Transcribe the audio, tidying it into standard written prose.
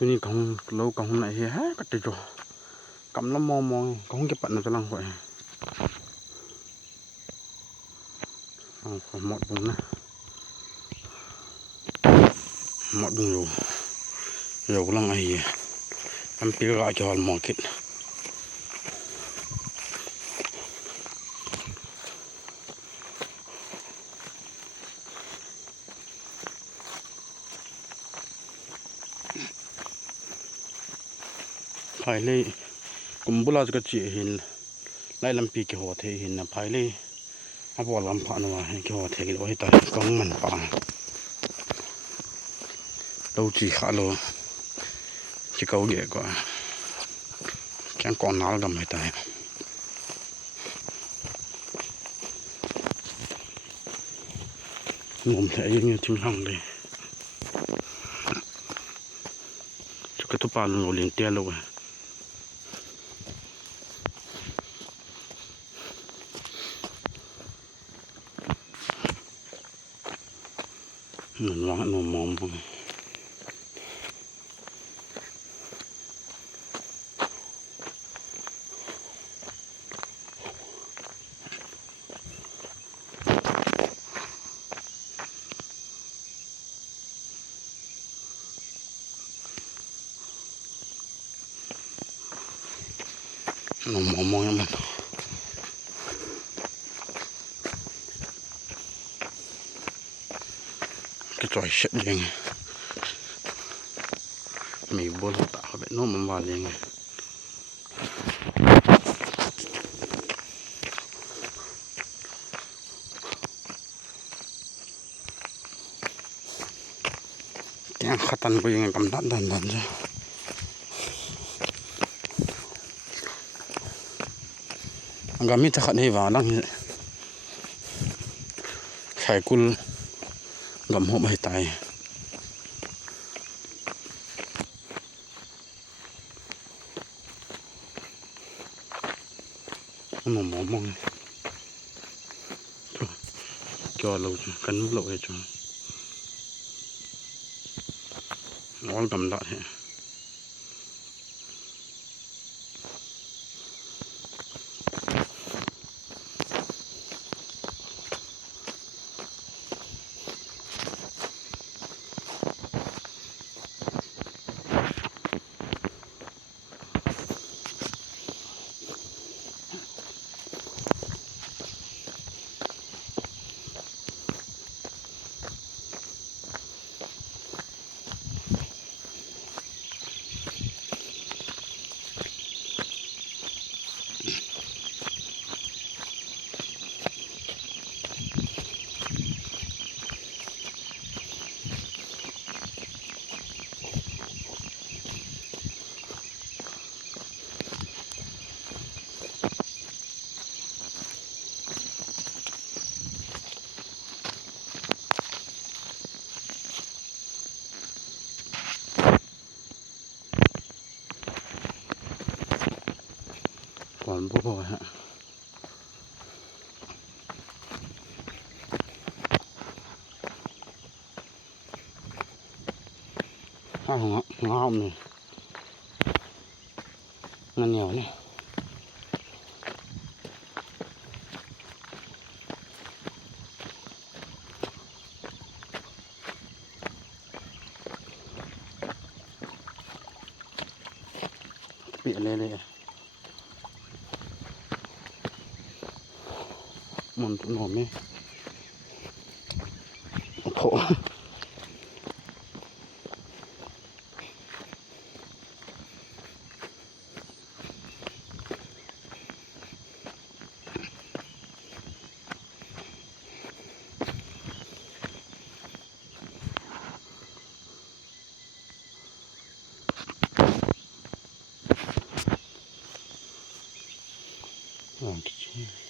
ตัวนี้ของเราของไหนฮะก็จะจ่อกำลังมองของเก็บปัดน่ะจะลังไว้หมดบุญนะหมดบุญอยู่กำลังไอ้ทำปีกอาจจะมองคิดภายเลยกุมบุลาจะกระจีหินไล่ลำปีเกี่ยวเทหินนะภายเลยอาบอลำพันว่าเกี่ยวเทกิโลให้ตายกองมันป่าเราจีขาโลจีเกาเยอะกว่าแค่ก่อนน้าก็ไม่ตายงมแท้ยังไงทิ้งห่างเลยจะกระตุกปานเราเลี้ยงเตี้ยเลยเหมือนว่าหนูมองผมหนูมองมันก็จ่อยเช็ดยังมีบอลตาแบบนู้นมันว่ายังไงแกงขัดตันไปยังไงกำดันจ้ะอันก็มีแต่ขัดให้ว่านั่งไข่กุลกำหอบให้ตายหนูมองจอเรากันมุกเราให้จงร้อนกำดัดให้ก่อนพอฮะข้าวงามเลยนั่นเหนียวนี่ปีเลยมันหอมนี่โอ้โหโอเค